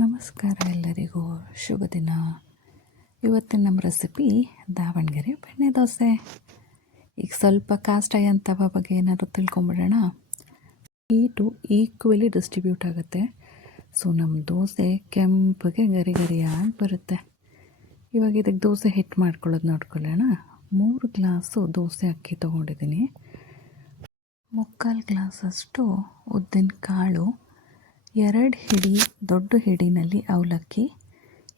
ನಮಸ್ಕಾರ ಎಲ್ಲರಿಗೂ, ಶುಭ ದಿನ. ಇವತ್ತಿನ ನಮ್ಮ ರೆಸಿಪಿ ದಾವಣಗೆರೆ ಬೆಣ್ಣೆ ದೋಸೆ. ಈಗ ಸ್ವಲ್ಪ ಕಾಸ್ಟ್ ಐರನ್ ತವ ಬಗ್ಗೆ ಏನಾದರೂ ತಿಳ್ಕೊಂಬಿಡೋಣ. ಹೀಟು ಈಕ್ವಲಿ ಡಿಸ್ಟ್ರಿಬ್ಯೂಟ್ ಆಗುತ್ತೆ. ಸೊ ನಮ್ಮ ದೋಸೆ ಕೆಂಪಗೆ ಗರಿ ಗರಿಯಾಗಿ ಬರುತ್ತೆ. ಇವಾಗ ಇದಕ್ಕೆ ದೋಸೆ ಹಿಟ್ಟು ಮಾಡ್ಕೊಳ್ಳೋದು ನೋಡ್ಕೊಳ್ಳೋಣ. 3 ಗ್ಲಾಸು ದೋಸೆ ಅಕ್ಕಿ ತೊಗೊಂಡಿದ್ದೀನಿ. 3/4 ಗ್ಲಾಸಷ್ಟು ಉದ್ದಿನ ಕಾಳು, 2 ಹಿಡಿ ದೊಡ್ಡ ಹಿಡಿನಲ್ಲಿ ಅವಲಕ್ಕಿ,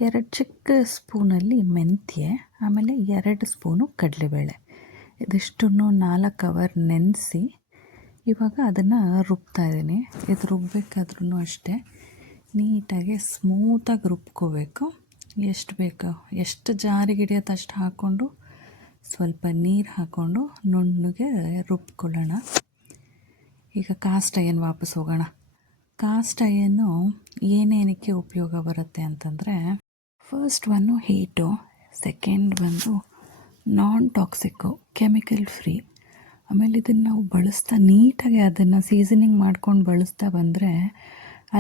2 ಚಿಕ್ಕ ಸ್ಪೂನಲ್ಲಿ ಮೆಂತ್ಯ, ಆಮೇಲೆ 2 ಸ್ಪೂನು ಕಡಲೆಬೇಳೆ. ಇದಿಷ್ಟನ್ನು 4 ಅವರ್ ನೆನೆಸಿ ಇವಾಗ ಅದನ್ನು ರುಬ್ತಾ ಇದ್ದೀನಿ. ಇದು ರುಬ್ಬಬೇಕಾದ್ರೂ ಅಷ್ಟೇ ನೀಟಾಗಿ ಸ್ಮೂತಾಗಿ ರುಬ್ಕೋಬೇಕು. ಎಷ್ಟು ಬೇಕೋ, ಎಷ್ಟು ಜಾರಿಗೆ ಹಿಡಿಯೋದು ಅಷ್ಟು ಹಾಕ್ಕೊಂಡು ಸ್ವಲ್ಪ ನೀರು ಹಾಕ್ಕೊಂಡು ನುಣ್ಣಗೆ ರುಬ್ಕೊಳ್ಳೋಣ. ಈಗ ಕಾಸ್ಟ್ ಐರನ್ ವಾಪಸ್ ಹೋಗೋಣ. ಕಾಸ್ಟ್ ಐರನ್ನು ಏನೇನಕ್ಕೆ ಉಪಯೋಗ ಬರುತ್ತೆ ಅಂತಂದರೆ, ಫಸ್ಟ್ ಒನ್ನು ಹೀಟು, ಸೆಕೆಂಡ್ ಬಂದು ನಾನ್ ಟಾಕ್ಸಿಕ್ಕು, ಕೆಮಿಕಲ್ ಫ್ರೀ. ಆಮೇಲೆ ಇದನ್ನು ನಾವು ಬಳಸ್ತಾ ನೀಟಾಗಿ ಅದನ್ನು ಸೀಸನಿಂಗ್ ಮಾಡ್ಕೊಂಡು ಬಳಸ್ತಾ ಬಂದರೆ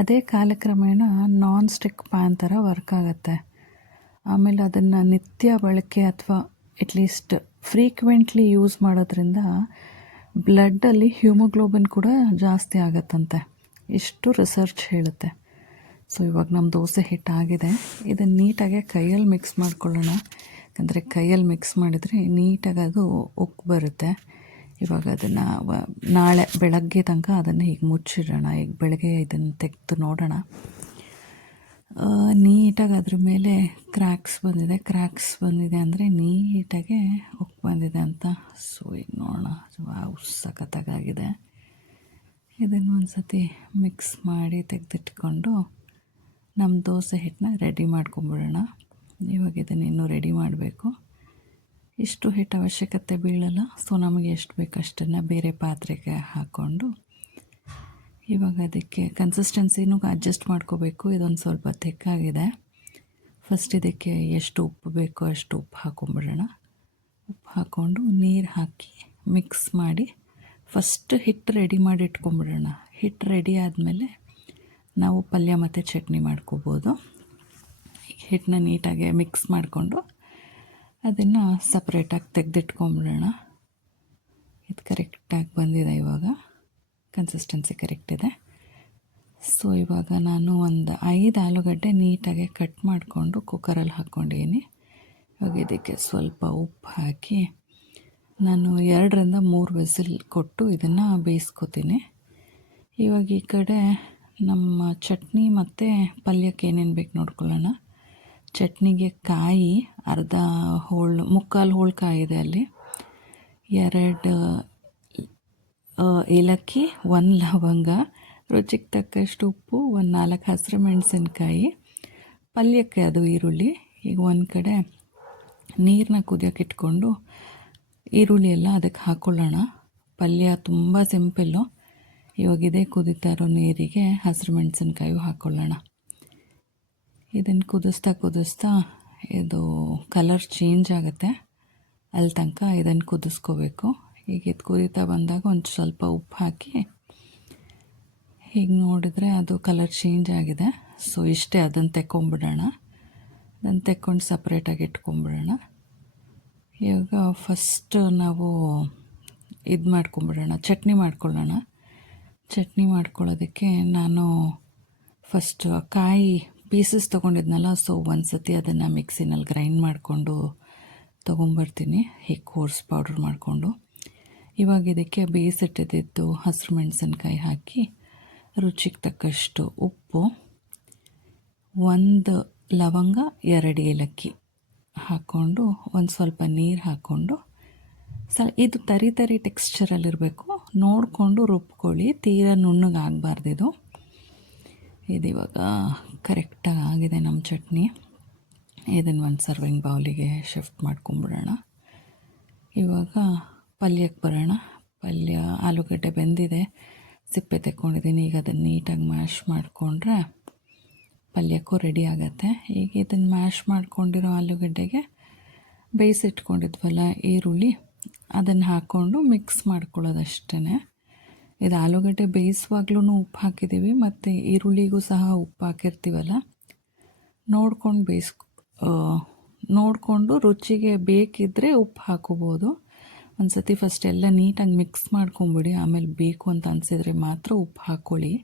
ಅದೇ ಕಾಲಕ್ರಮೇಣ ನಾನ್ ಸ್ಟಿಕ್ ಪ್ಯಾನ್ ಥರ ವರ್ಕ್ ಆಗುತ್ತೆ. ಆಮೇಲೆ ಅದನ್ನು ನಿತ್ಯ ಬಳಕೆ ಅಥವಾ ಅಟ್ಲೀಸ್ಟ್ ಫ್ರೀಕ್ವೆಂಟ್ಲಿ ಯೂಸ್ ಮಾಡೋದ್ರಿಂದ ಬ್ಲಡ್ಡಲ್ಲಿ ಹ್ಯೂಮೋಗ್ಲೋಬಿನ್ ಕೂಡ ಜಾಸ್ತಿ ಆಗುತ್ತಂತೆ. ಇಷ್ಟು ರಿಸರ್ಚ್ ಹೇಳುತ್ತೆ. ಸೊ ಇವಾಗ ನಮ್ಮ ದೋಸೆ ಹಿಟ್ಟಾಗಿದೆ. ಇದನ್ನು ನೀಟಾಗಿ ಕೈಯಲ್ಲಿ ಮಿಕ್ಸ್ ಮಾಡ್ಕೊಳ್ಳೋಣ. ಯಾಕಂದರೆ ಕೈಯಲ್ಲಿ ಮಿಕ್ಸ್ ಮಾಡಿದರೆ ನೀಟಾಗಿ ಅದು ಉಕ್ಕಿ ಬರುತ್ತೆ. ಇವಾಗ ಅದನ್ನು ನಾಳೆ ಬೆಳಗ್ಗೆ ತನಕ ಅದನ್ನು ಹೀಗೆ ಮುಚ್ಚಿಡೋಣ. ಈಗ ಬೆಳಗ್ಗೆ ಇದನ್ನು ತೆಗೆದು ನೋಡೋಣ. ನೀಟಾಗಿ ಅದ್ರ ಮೇಲೆ ಕ್ರ್ಯಾಕ್ಸ್ ಬಂದಿದೆ ಅಂದರೆ ನೀಟಾಗೆ ಉಕ್ಕಿ ಬಂದಿದೆ ಅಂತ. ಸೊ ಈಗ ನೋಡೋಣ. ವಾವ್, ಸಖತ್ತಾಗಿದೆ. ಇದನ್ನು ಒಂದು ಸತಿ ಮಿಕ್ಸ್ ಮಾಡಿ ತೆಗೆದಿಟ್ಕೊಂಡು ನಮ್ಮ ದೋಸೆ ಹಿಟ್ಟನ್ನ ರೆಡಿ ಮಾಡ್ಕೊಂಬಿಡೋಣ. ಇವಾಗ ಇದನ್ನು ಇನ್ನೂ ರೆಡಿ ಮಾಡಬೇಕು. ಇಷ್ಟು ಹಿಟ್ಟು ಅವಶ್ಯಕತೆ ಬೀಳಲ್ಲ. ಸೊ ನಮಗೆ ಎಷ್ಟು ಬೇಕು ಅಷ್ಟನ್ನು ಬೇರೆ ಪಾತ್ರೆಗೆ ಹಾಕ್ಕೊಂಡು ಇವಾಗ ಅದಕ್ಕೆ ಕನ್ಸಿಸ್ಟೆನ್ಸಿನೂ ಅಡ್ಜಸ್ಟ್ ಮಾಡ್ಕೋಬೇಕು. ಇದೊಂದು ಸ್ವಲ್ಪ ತೆಕ್ಕಾಗಿದೆ. ಫಸ್ಟ್ ಇದಕ್ಕೆ ಎಷ್ಟು ಉಪ್ಪು ಬೇಕೋ ಅಷ್ಟು ಉಪ್ಪು ಹಾಕ್ಕೊಂಬಿಡೋಣ. ಉಪ್ಪು ಹಾಕ್ಕೊಂಡು ನೀರು ಹಾಕಿ ಮಿಕ್ಸ್ ಮಾಡಿ ಫಸ್ಟ್ ಹಿಟ್ಟು ರೆಡಿ ಮಾಡಿ ಇಟ್ಕೊಂಬಿಡೋಣ. ಹಿಟ್ಟು ರೆಡಿ ಆದಮೇಲೆ ನಾವು ಪಲ್ಯ ಮತ್ತು ಚಟ್ನಿ ಮಾಡ್ಕೋಬೋದು. ಹಿಟ್ಟನ್ನ ನೀಟಾಗಿ ಮಿಕ್ಸ್ ಮಾಡಿಕೊಂಡು ಅದನ್ನು ಸಪ್ರೇಟಾಗಿ ತೆಗೆದಿಟ್ಕೊಂಬಿಡೋಣ. ಇದು ಕರೆಕ್ಟಾಗಿ ಬಂದಿದೆ. ಇವಾಗ ಕನ್ಸಿಸ್ಟೆನ್ಸಿ ಕರೆಕ್ಟ್ ಇದೆ. ಸೊ ಇವಾಗ ನಾನು ಒಂದು 5 ಆಲೂಗಡ್ಡೆ ನೀಟಾಗಿ ಕಟ್ ಮಾಡಿಕೊಂಡು ಕುಕ್ಕರಲ್ಲಿ ಹಾಕ್ಕೊಂಡಿದ್ದೀನಿ. ಇವಾಗ ಇದಕ್ಕೆ ಸ್ವಲ್ಪ ಉಪ್ಪು ಹಾಕಿ ನಾನು 2ರಿಂದ 3 ವಿಸಿಲ್ ಕೊಟ್ಟು ಇದನ್ನು ಬೇಯಿಸ್ಕೊತೀನಿ. ಇವಾಗ ಈ ಕಡೆ ನಮ್ಮ ಚಟ್ನಿ ಮತ್ತು ಪಲ್ಯಕ್ಕೆ ಏನೇನು ಬೇಕು ನೋಡ್ಕೊಳ್ಳೋಣ. ಚಟ್ನಿಗೆ ಕಾಯಿ ಮುಕ್ಕಾಲು ಹೋಳು ಕಾಯಿ ಇದೆ ಅಲ್ಲಿ, 2 ಏಲಕ್ಕಿ, 1 ಲವಂಗ, ರುಚಿಗೆ ತಕ್ಕಷ್ಟು ಉಪ್ಪು, 4 ಹಸಿರು ಮೆಣಸಿನ್ಕಾಯಿ, ಪಲ್ಯಕ್ಕೆ ಅದು ಈರುಳ್ಳಿ. ಈಗ ಒಂದು ಕಡೆ ನೀರನ್ನ ಕುದಿಯೋಕೆ ಇಟ್ಕೊಂಡು ಈರುಳ್ಳಿ ಎಲ್ಲ ಅದಕ್ಕೆ ಹಾಕ್ಕೊಳ್ಳೋಣ. ಪಲ್ಯ ತುಂಬ ಸಿಂಪಲ್ಲು. ಇವಾಗ ಇದೇ ಕುದೀತಾ ಇರೋ ನೀರಿಗೆ ಹಸಿರು ಮೆಣಸಿನ್ಕಾಯಿ ಹಾಕ್ಕೊಳ್ಳೋಣ. ಇದನ್ನು ಕುದಿಸ್ತಾ ಇದು ಕಲರ್ ಚೇಂಜ್ ಆಗುತ್ತೆ. ಅಲ್ಲಿ ತನಕ ಇದನ್ನು ಕುದಿಸ್ಕೋಬೇಕು. ಈಗ ಇದು ಕುದೀತಾ ಬಂದಾಗ ಒಂದು ಸ್ವಲ್ಪ ಉಪ್ಪು ಹಾಕಿ ಹೀಗೆ ನೋಡಿದ್ರೆ ಅದು ಕಲರ್ ಚೇಂಜ್ ಆಗಿದೆ. ಸೊ ಇಷ್ಟೇ, ಅದನ್ನು ತೆಕ್ಕೊಂಬಿಡೋಣ. ಅದನ್ನು ತೆಕ್ಕೊಂಡು ಸಪ್ರೇಟಾಗಿ ಇಟ್ಕೊಂಬಿಡೋಣ. ಇವಾಗ ಫಸ್ಟ್ ನಾವು ಇದು ಮಾಡ್ಕೊಂಬಿಡೋಣ, ಚಟ್ನಿ ಮಾಡ್ಕೊಳ್ಳೋಣ. ಚಟ್ನಿ ಮಾಡ್ಕೊಳ್ಳೋದಕ್ಕೆ ನಾನು ಫಸ್ಟ್ ಕಾಯಿ ಪೀಸಸ್ ತೊಗೊಂಡಿದ್ನಲ್ಲ, ಸೊ ಒಂದು ಸತಿ ಅದನ್ನು ಮಿಕ್ಸಿನಲ್ಲಿ ಗ್ರೈಂಡ್ ಮಾಡಿಕೊಂಡು ತೊಗೊಂಬರ್ತೀನಿ, ಹೀಗೆ ಕೋರ್ಸ್ ಪೌಡ್ರ್ ಮಾಡಿಕೊಂಡು. ಇವಾಗ ಇದಕ್ಕೆ ಬೇಯಿಸಿಟ್ಟಿದ್ದು ಹಸಿರು ಮೆಣಸಿನ್ಕಾಯಿ ಹಾಕಿ ರುಚಿಗೆ ತಕ್ಕಷ್ಟು ಉಪ್ಪು, 1 ಲವಂಗ, 2 ಏಲಕ್ಕಿ ಹಾಕ್ಕೊಂಡು ಒಂದು ಸ್ವಲ್ಪ ನೀರು ಹಾಕ್ಕೊಂಡು ಇದು ತರಿ ಟೆಕ್ಸ್ಚರಲ್ಲಿರಬೇಕು. ನೋಡಿಕೊಂಡು ರುಬ್ಕೊಳ್ಳಿ, ತೀರಾ ನುಣ್ಣಗೆ ಆಗಬಾರ್ದಿದು. ಇದಿವಾಗ ಕರೆಕ್ಟಾಗಿ ಆಗಿದೆ ನಮ್ಮ ಚಟ್ನಿ. ಇದನ್ನು ಒಂದು ಸರ್ವಿಂಗ್ ಬೌಲಿಗೆ ಶಿಫ್ಟ್ ಮಾಡ್ಕೊಂಬಿಡೋಣ. ಇವಾಗ ಪಲ್ಯಕ್ಕೆ ಬರೋಣ. ಪಲ್ಯ ಆಲೂಗಡ್ಡೆ ಬೆಂದಿದೆ, ಸಿಪ್ಪೆ ತೆಕ್ಕೊಂಡಿದ್ದೀನಿ. ಈಗ ಅದನ್ನು ನೀಟಾಗಿ ಮ್ಯಾಶ್ ಮಾಡಿಕೊಂಡ್ರೆ ಪಲ್ಯಕ್ಕೂ ರೆಡಿ ಆಗುತ್ತೆ. ಈಗ ಇದನ್ನು ಮ್ಯಾಶ್ ಮಾಡ್ಕೊಂಡಿರೋ ಆಲೂಗಡ್ಡೆಗೆ ಬೇಯಿಸಿಟ್ಕೊಂಡಿದ್ವಲ್ಲ ಈರುಳ್ಳಿ, ಅದನ್ನು ಹಾಕ್ಕೊಂಡು ಮಿಕ್ಸ್ ಮಾಡ್ಕೊಳ್ಳೋದಷ್ಟೇ. ಇದು ಆಲೂಗಡ್ಡೆ ಬೇಯಿಸುವಾಗ್ಲೂ ಉಪ್ಪು ಹಾಕಿದ್ದೀವಿ ಮತ್ತು ಈರುಳ್ಳಿಗೂ ಸಹ ಉಪ್ಪು ಹಾಕಿರ್ತೀವಲ್ಲ, ನೋಡ್ಕೊಂಡು ನೋಡಿಕೊಂಡು ರುಚಿಗೆ ಬೇಕಿದ್ದರೆ ಉಪ್ಪು ಹಾಕೋಬೋದು. ಒಂದು ಸತಿ ಫಸ್ಟ್ ಎಲ್ಲ ನೀಟಾಗಿ ಮಿಕ್ಸ್ ಮಾಡ್ಕೊಂಬಿಡಿ, ಆಮೇಲೆ ಬೇಕು ಅಂತ ಅನಿಸಿದ್ರೆ ಮಾತ್ರ ಉಪ್ಪು ಹಾಕ್ಕೊಳ್ಳಿ.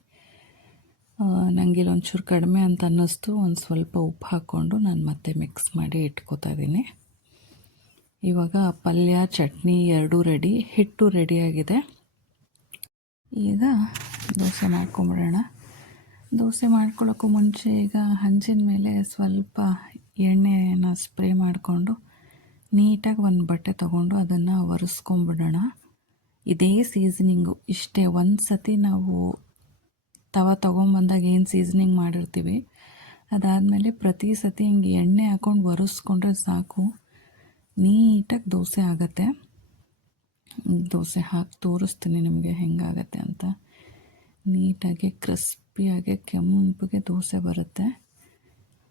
ನನಗೆ ಒಂಚೂರು ಕಡಿಮೆ ಅಂತ ಅನ್ನಿಸ್ತು, ಒಂದು ಸ್ವಲ್ಪ ಉಪ್ಪು ಹಾಕ್ಕೊಂಡು ನಾನು ಮತ್ತೆ ಮಿಕ್ಸ್ ಮಾಡಿ ಇಟ್ಕೋತಾ ಇದ್ದೀನಿ. ಇವಾಗ ಪಲ್ಯ ಚಟ್ನಿ ಎರಡೂ ರೆಡಿ, ಹಿಟ್ಟು ರೆಡಿಯಾಗಿದೆ. ಈಗ ದೋಸೆ ಮಾಡ್ಕೊಂಬಿಡೋಣ. ದೋಸೆ ಮಾಡ್ಕೊಳ್ಳೋಕ್ಕೂ ಮುಂಚೆ ಈಗ ಹಂಚಿನ ಮೇಲೆ ಸ್ವಲ್ಪ ಎಣ್ಣೆನ ಸ್ಪ್ರೇ ಮಾಡಿಕೊಂಡು ನೀಟಾಗಿ ಒಂದು ಬಟ್ಟೆ ತೊಗೊಂಡು ಅದನ್ನು ಒರೆಸ್ಕೊಂಬಿಡೋಣ. ಇದೇ ಸೀಸನಿಂಗು, ಇಷ್ಟೇ. ಒಂದು ಸತಿ ನಾವು ತೊಗೊಂಬಂದಾಗ ಏನು ಸೀಸನಿಂಗ್ ಮಾಡಿರ್ತೀವಿ, ಅದಾದಮೇಲೆ ಪ್ರತಿ ಸತಿ ಹಿಂಗೆ ಎಣ್ಣೆ ಹಾಕ್ಕೊಂಡು ಒರೆಸ್ಕೊಂಡ್ರೆ ಸಾಕು, ನೀಟಾಗಿ ದೋಸೆ ಆಗುತ್ತೆ. ದೋಸೆ ಹಾಕಿ ತೋರಿಸ್ತೀನಿ ನಿಮಗೆ ಹೆಂಗಾಗತ್ತೆ ಅಂತ. ನೀಟಾಗಿ ಕ್ರಿಸ್ಪಿಯಾಗಿ ಕೆಂಪಗೆ ದೋಸೆ ಬರುತ್ತೆ.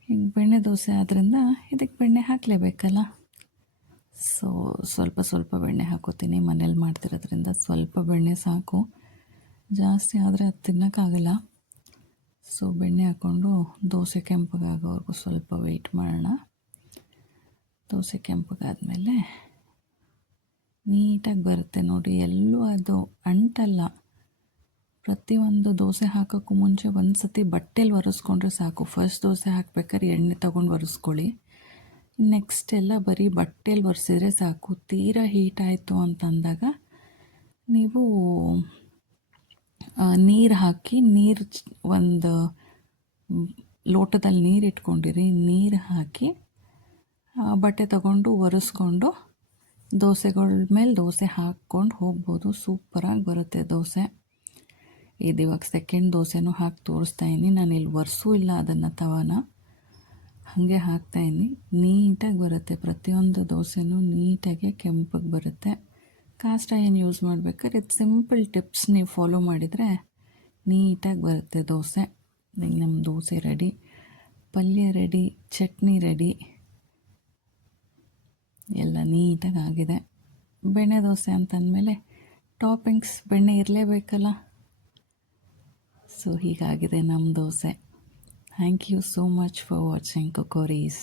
ಹಿಂಗೆ ಬೆಣ್ಣೆ ದೋಸೆ ಆದ್ದರಿಂದ ಇದಕ್ಕೆ ಬೆಣ್ಣೆ ಹಾಕಲೇಬೇಕಲ್ಲ. ಸೊ ಸ್ವಲ್ಪ ಬೆಣ್ಣೆ ಹಾಕೋತೀನಿ, ಮನೇಲಿ ಮಾಡ್ತಿರೋದ್ರಿಂದ ಸ್ವಲ್ಪ ಬೆಣ್ಣೆ ಸಾಕು, ಜಾಸ್ತಿ ಆದರೆ ಅದು ತಿನ್ನೋಕ್ಕಾಗಲ್ಲ. ಸೊ ಬೆಣ್ಣೆ ಹಾಕ್ಕೊಂಡು ದೋಸೆ ಕೆಂಪಗಾಗೋವರೆಗೂ ಸ್ವಲ್ಪ ವೆಯ್ಟ್ ಮಾಡೋಣ. ದೋಸೆ ಕೆಂಪಗಾದಮೇಲೆ ನೀಟಾಗಿ ಬರುತ್ತೆ ನೋಡಿ, ಎಲ್ಲೂ ಅದು ಅಂಟಲ್ಲ. ಪ್ರತಿಯೊಂದು ದೋಸೆ ಹಾಕೋಕ್ಕೂ ಮುಂಚೆ ಒಂದು ಸತಿ ಬಟ್ಟೆಲಿ ಒರೆಸ್ಕೊಂಡ್ರೆ ಸಾಕು. ಫಸ್ಟ್ ದೋಸೆ ಹಾಕ್ಬೇಕಾದ್ರೆ ಎಣ್ಣೆ ತೊಗೊಂಡು ಒರೆಸ್ಕೊಳ್ಳಿ, ನೆಕ್ಸ್ಟ್ ಎಲ್ಲ ಬರೀ ಬಟ್ಟೆಲಿ ಒರೆಸಿದ್ರೆ ಸಾಕು. ತೀರಾ ಹೀಟ್ ಆಯಿತು ಅಂತಂದಾಗ ನೀವು ನೀರು ಹಾಕಿ, ಒಂದು ಲೋಟದಲ್ಲಿ ನೀರು ಇಟ್ಕೊಂಡಿರಿ, ನೀರು ಹಾಕಿ ಬಟ್ಟೆ ತಗೊಂಡು ಒರೆಸ್ಕೊಂಡು ದೋಸೆಗಳ ಮೇಲೆ ದೋಸೆ ಹಾಕ್ಕೊಂಡು ಹೋಗ್ಬೋದು. ಸೂಪರಾಗಿ ಬರುತ್ತೆ ದೋಸೆ. ಇದು ಇವಾಗ ಸೆಕೆಂಡ್ ದೋಸೆನೂ ಹಾಕಿ ತೋರಿಸ್ತಾಯಿದ್ದೀನಿ. ನಾನು ಇಲ್ಲಿ ಒರೆಸೂ ಇಲ್ಲ ಅದನ್ನು, ತವಾನ ಹಾಗೆ ಹಾಕ್ತಾಯಿದ್ದೀನಿ. ನೀಟಾಗಿ ಬರುತ್ತೆ, ಪ್ರತಿಯೊಂದು ದೋಸೆನೂ ನೀಟಾಗಿ ಕೆಂಪಗೆ ಬರುತ್ತೆ. ಕಾಸ್ಟ್ ಅಯನ್ ಯೂಸ್ ಮಾಡ್ಬೇಕಾದ್ರೆ ಇದು ಸಿಂಪಲ್ ಟಿಪ್ಸ್ ನೀವು ಫಾಲೋ ಮಾಡಿದರೆ ನೀಟಾಗಿ ಬರುತ್ತೆ ದೋಸೆ. ನಮ್ಮ ದೋಸೆ ರೆಡಿ, ಪಲ್ಯ ರೆಡಿ, ಚಟ್ನಿ ರೆಡಿ, ಎಲ್ಲ ನೀಟಾಗಿ ಆಗಿದೆ. ಬೆಣ್ಣೆ ದೋಸೆ ಅಂತಂದಮೇಲೆ ಟಾಪಿಂಗ್ಸ್ ಬೆಣ್ಣೆ ಇರಲೇಬೇಕಲ್ಲ. ಸೊ ಹೀಗಾಗಿದೆ ನಮ್ಮ dosa. Thank you so much for watching ಕುಕೋರೀಸ್.